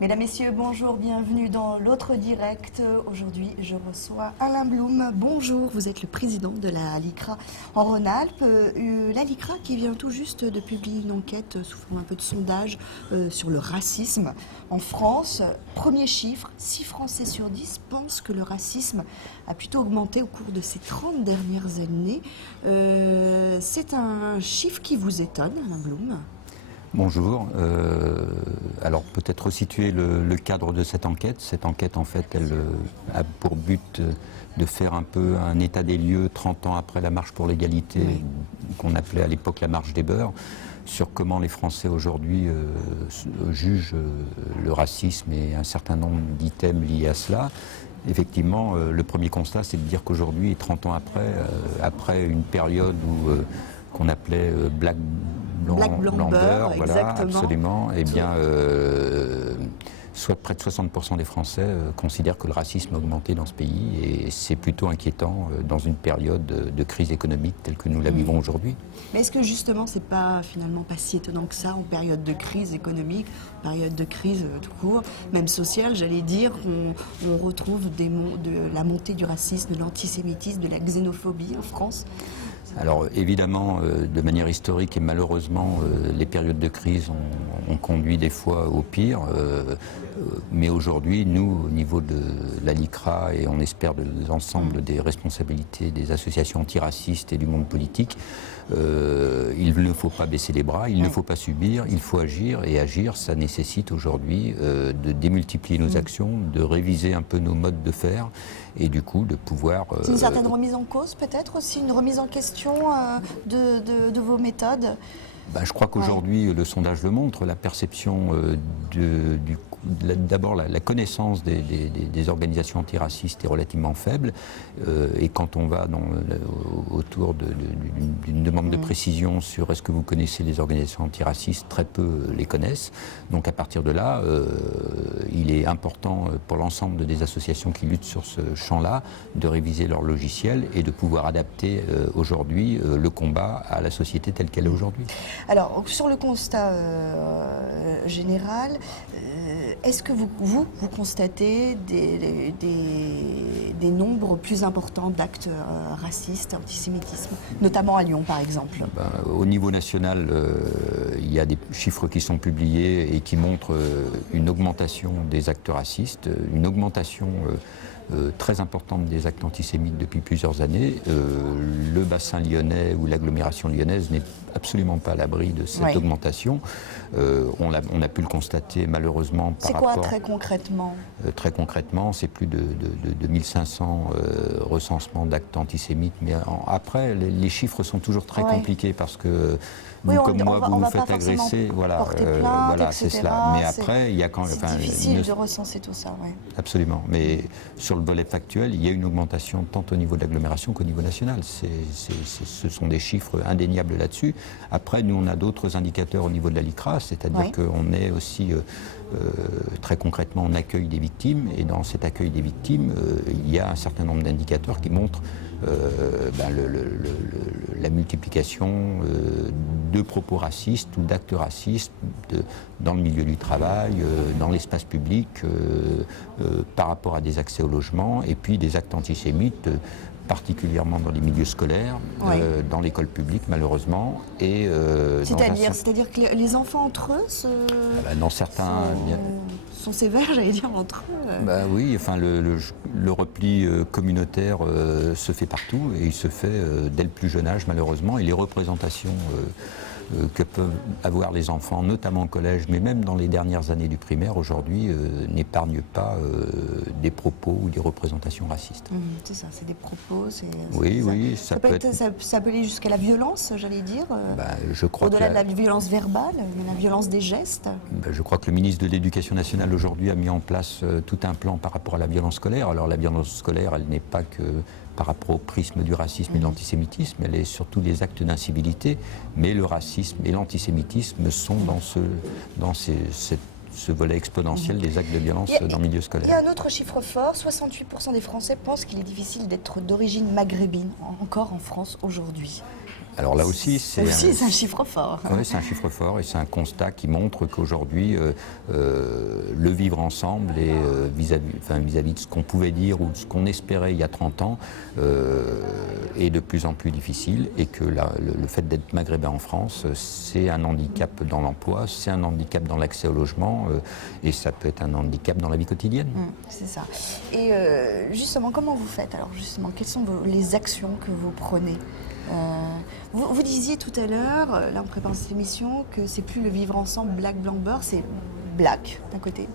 Mesdames, Messieurs, bonjour, bienvenue dans l'autre direct. Aujourd'hui, je reçois Alain Blum. Bonjour, vous êtes le président de la LICRA en Rhône-Alpes. La LICRA qui vient tout juste de publier une enquête sous forme un peu de sondage sur le racisme en France. Premier chiffre, 6 Français sur 10 pensent que le racisme a plutôt augmenté au cours de ces 30 dernières années. C'est un chiffre qui vous étonne, Alain Blum? Bonjour. Alors peut-être resituer le cadre de cette enquête. Cette enquête, en fait, elle a pour but de faire un peu un état des lieux 30 ans après la marche pour l'égalité, qu'on appelait à l'époque la marche des beurs, sur comment les Français aujourd'hui jugent le racisme et un certain nombre d'items liés à cela. Effectivement, le premier constat, c'est de dire qu'aujourd'hui, 30 ans après une période où qu'on appelait Black Blanc Beurre, voilà, absolument, eh bien, soit près de 60% des Français considèrent que le racisme a augmenté dans ce pays, et c'est plutôt inquiétant dans une période de crise économique telle que nous la vivons aujourd'hui. Mais est-ce que justement c'est pas finalement pas si étonnant que ça en période de crise économique, période de crise tout court, même sociale, j'allais dire, on retrouve de la montée du racisme, de l'antisémitisme, de la xénophobie en France? Alors évidemment, de manière historique et malheureusement, les périodes de crise ont conduit des fois au pire. Mais aujourd'hui, nous, au niveau de la LICRA et on espère de l'ensemble des responsabilités des associations antiracistes et du monde politique, il ne faut pas baisser les bras, il ne faut pas subir, il faut agir. Et agir, ça nécessite aujourd'hui de démultiplier nos actions, de réviser un peu nos modes de faire et du coup de pouvoir... C'est une certaine remise en cause peut-être aussi, une remise en question de vos méthodes? Je crois qu'aujourd'hui, le sondage le montre, la perception d'abord la connaissance des organisations antiracistes est relativement faible, et quand on va autour d'une demande de précision sur est-ce que vous connaissez les organisations antiracistes, très peu les connaissent. Donc à partir de là, il est important pour l'ensemble des associations qui luttent sur ce champ-là de réviser leur logiciel et de pouvoir adapter aujourd'hui le combat à la société telle qu'elle est aujourd'hui. Alors, sur le constat général, est-ce que vous constatez des nombres plus importants d'actes racistes, antisémitisme, notamment à Lyon par exemple? Au niveau national, il y a des chiffres qui sont publiés et qui montrent une augmentation des actes racistes, une augmentation très importante des actes antisémites depuis plusieurs années. Le bassin lyonnais ou l'agglomération lyonnaise n'est absolument pas à l'abri de cette augmentation. On a pu le constater malheureusement par rapport... C'est quoi très concrètement? Très concrètement, c'est plus de 2500 recensements d'actes antisémites. Mais après, les chiffres sont toujours très compliqués parce que vous comme moi, vous vous faites agresser. Voilà, c'est cela. Mais après, il y a quand même... C'est difficile de recenser tout ça, oui. Absolument. Mais sur le volet factuel, il y a une augmentation tant au niveau de l'agglomération qu'au niveau national. Ce sont des chiffres indéniables là-dessus. Après, nous, on a d'autres indicateurs au niveau de la LICRA, c'est-à-dire qu'on est aussi très concrètement en accueil des victimes. Et dans cet accueil des victimes, il y a un certain nombre d'indicateurs qui montrent la multiplication de propos racistes ou d'actes racistes dans le milieu du travail, dans l'espace public, par rapport à des accès au logement, et puis des actes antisémites, particulièrement dans les milieux scolaires, dans l'école publique malheureusement. C'est-à-dire que les enfants entre eux dans certains... sont sévères, j'allais dire, entre eux. Oui, enfin le repli communautaire se fait partout et il se fait dès le plus jeune âge malheureusement, et les représentations que peuvent avoir les enfants, notamment au collège, mais même dans les dernières années du primaire aujourd'hui, n'épargnent pas des propos ou des représentations racistes. C'est ça, c'est des propos. Oui, ça peut aller jusqu'à la violence, j'allais dire. Je crois au-delà de la violence verbale, la violence des gestes. Je crois que le ministre de l'Éducation nationale aujourd'hui a mis en place tout un plan par rapport à la violence scolaire. Alors la violence scolaire, elle n'est pas que par rapport au prisme du racisme et de l'antisémitisme, elle est surtout des actes d'incivilité, mais le racisme et l'antisémitisme sont dans ce volet exponentiel des actes de violence dans le milieu scolaire. Il y a un autre chiffre fort, 68% des Français pensent qu'il est difficile d'être d'origine maghrébine, encore en France aujourd'hui. Alors là aussi, c'est un chiffre fort. Oui, c'est un chiffre fort et c'est un constat qui montre qu'aujourd'hui, le vivre ensemble et vis-à-vis de ce qu'on pouvait dire ou de ce qu'on espérait il y a 30 ans est de plus en plus difficile et que le fait d'être maghrébin en France, c'est un handicap dans l'emploi, c'est un handicap dans l'accès au logement et ça peut être un handicap dans la vie quotidienne. C'est ça. Et justement, comment vous faites alors justement? Quelles sont les actions que vous prenez? Vous disiez tout à l'heure, là en préparant cette émission, que c'est plus le vivre ensemble black, blanc, beurre, c'est black d'un côté,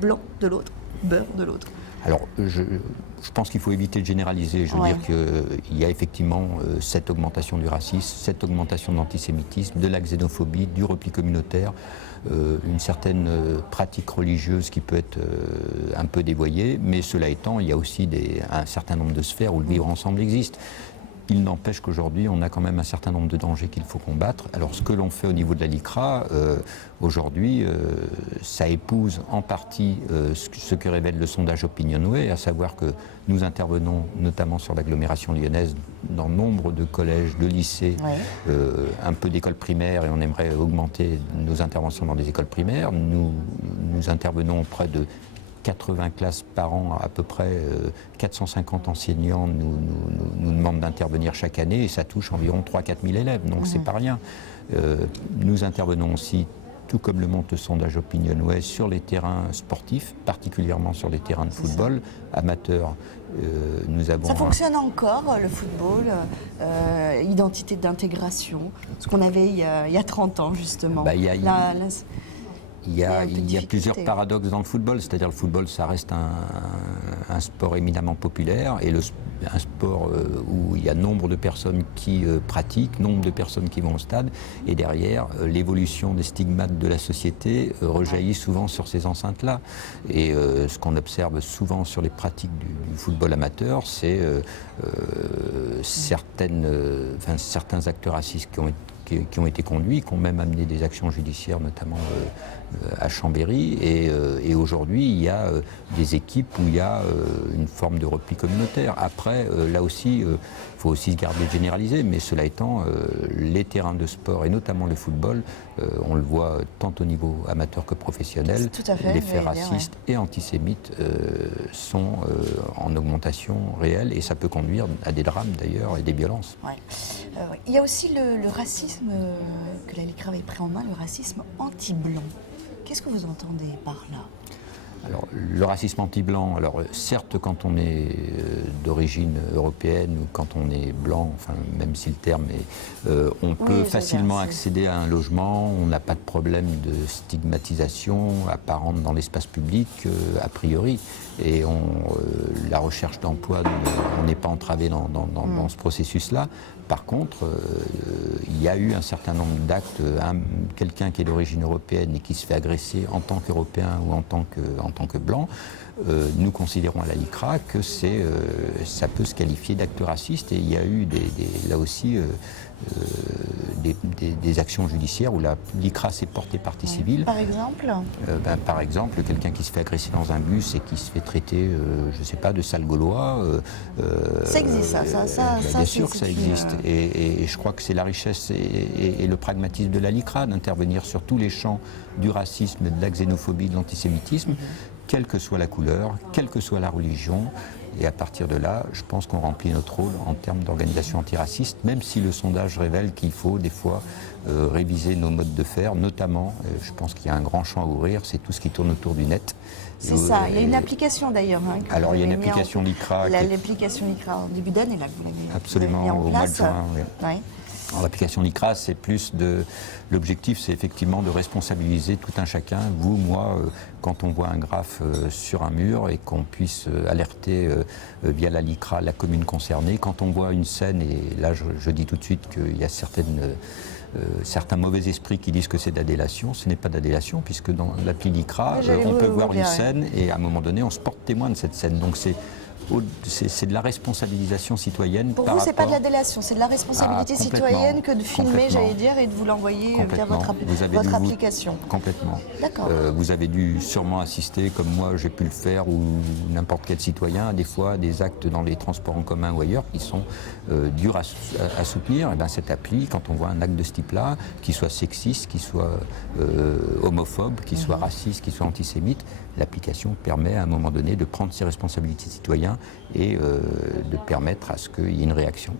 blanc de l'autre, beurre de l'autre. Alors, je pense qu'il faut éviter de généraliser. Je veux dire qu'il y a effectivement cette augmentation du racisme, cette augmentation de l'antisémitisme, de la xénophobie, du repli communautaire, une certaine pratique religieuse qui peut être un peu dévoyée, mais cela étant, il y a aussi un certain nombre de sphères où le vivre ensemble existe. Il n'empêche qu'aujourd'hui, on a quand même un certain nombre de dangers qu'il faut combattre. Alors, ce que l'on fait au niveau de la LICRA, aujourd'hui, ça épouse en partie ce que révèle le sondage Opinionway, à savoir que nous intervenons notamment sur l'agglomération lyonnaise dans nombre de collèges, de lycées, un peu d'écoles primaires, et on aimerait augmenter nos interventions dans des écoles primaires. Nous intervenons auprès de 80 classes par an, à peu près 450 enseignants nous demandent d'intervenir chaque année et ça touche environ 3-4 000 élèves, donc c'est pas rien. Nous intervenons aussi, tout comme le montre le sondage Opinionway, sur les terrains sportifs, particulièrement sur les terrains de football amateurs. Nous avons ça fonctionne encore, le football, identité d'intégration, ce qu'on avait il y a 30 ans justement. Il y a plusieurs paradoxes dans le football, c'est-à-dire le football, ça reste un sport éminemment populaire et un sport où il y a nombre de personnes qui pratiquent, nombre de personnes qui vont au stade, et derrière, l'évolution des stigmates de la société rejaillit souvent sur ces enceintes-là. Et ce qu'on observe souvent sur les pratiques du football amateur, c'est certains acteurs racistes qui ont été conduits, qui ont même amené des actions judiciaires, notamment à Chambéry. Et aujourd'hui, il y a des équipes où il y a une forme de repli communautaire. Après, là aussi, il faut aussi se garder de généraliser, mais cela étant, les terrains de sport, et notamment le football, on le voit tant au niveau amateur que professionnel, les faits racistes et antisémites sont en augmentation réelle, et ça peut conduire à des drames d'ailleurs et des violences. Il y a aussi le racisme que la LICRA avait pris en main, le racisme anti-blanc. Qu'est-ce que vous entendez par là? Alors, le racisme anti-blanc, alors certes, quand on est d'origine européenne ou quand on est blanc, enfin, même si le terme est, on peut facilement accéder à un logement, on n'a pas de problème de stigmatisation apparente dans l'espace public, a priori, et la recherche d'emploi, on n'est pas entravé dans ce processus-là. Par contre, il y a eu un certain nombre d'actes, quelqu'un qui est d'origine européenne et qui se fait agresser en tant qu'Européen ou en tant que blanc, nous considérons à la LICRA que ça peut se qualifier d'acte raciste, et il y a eu là aussi des actions judiciaires où la LICRA s'est portée partie civile. Par exemple par exemple, quelqu'un qui se fait agresser dans un bus et qui se fait traiter, je ne sais pas, de sale gaulois. Ça existe, ça bien sûr que ça existe. Et je crois que c'est la richesse et le pragmatisme de la LICRA d'intervenir sur tous les champs du racisme, de la xénophobie, de l'antisémitisme, quelle que soit la couleur, quelle que soit la religion. Et à partir de là, je pense qu'on remplit notre rôle en termes d'organisation antiraciste, même si le sondage révèle qu'il faut des fois réviser nos modes de faire, notamment, je pense qu'il y a un grand champ à ouvrir, c'est tout ce qui tourne autour du net. C'est ça, il y a une application d'ailleurs. Alors il y a une application LICRA. L'application LICRA en début d'année, là, vous l'avez absolument, mis en au place. mois de juin. Oui. L'application LICRA, c'est plus l'objectif, c'est effectivement de responsabiliser tout un chacun, vous, moi, quand on voit un graphe sur un mur et qu'on puisse alerter via la LICRA la commune concernée. Quand on voit une scène, et là je dis tout de suite qu'il y a certains mauvais esprits qui disent que c'est d'adélation, ce n'est pas d'adélation, puisque dans l'appli LICRA, on peut voir une scène et à un moment donné, on se porte témoin de cette scène. Donc c'est C'est de la responsabilisation citoyenne. Pour par vous, c'est pas de la rapport- délation, c'est de la responsabilité Ah, complètement, citoyenne que de filmer, complètement. j'allais dire, et de vous l'envoyer via Complètement. Vous avez votre dû application. Complètement. D'accord. Vous avez dû sûrement assister, comme moi j'ai pu le faire, ou n'importe quel citoyen, à des fois des actes dans les transports en commun ou ailleurs qui sont durs à soutenir. Et bien, cette appli, quand on voit un acte de ce type-là, qui soit sexiste, qui soit homophobe, qui soit raciste, qui soit antisémite, l'application permet à un moment donné de prendre ses responsabilités de citoyen et de permettre à ce qu'il y ait une réaction.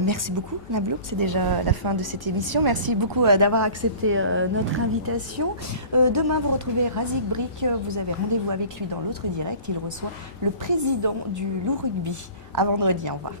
Merci beaucoup, Nabloum. C'est déjà la fin de cette émission. Merci beaucoup d'avoir accepté notre invitation. Demain, vous retrouvez Razik Brick. Vous avez rendez-vous avec lui dans l'autre direct. Il reçoit le président du Loup Rugby. À vendredi. Au revoir.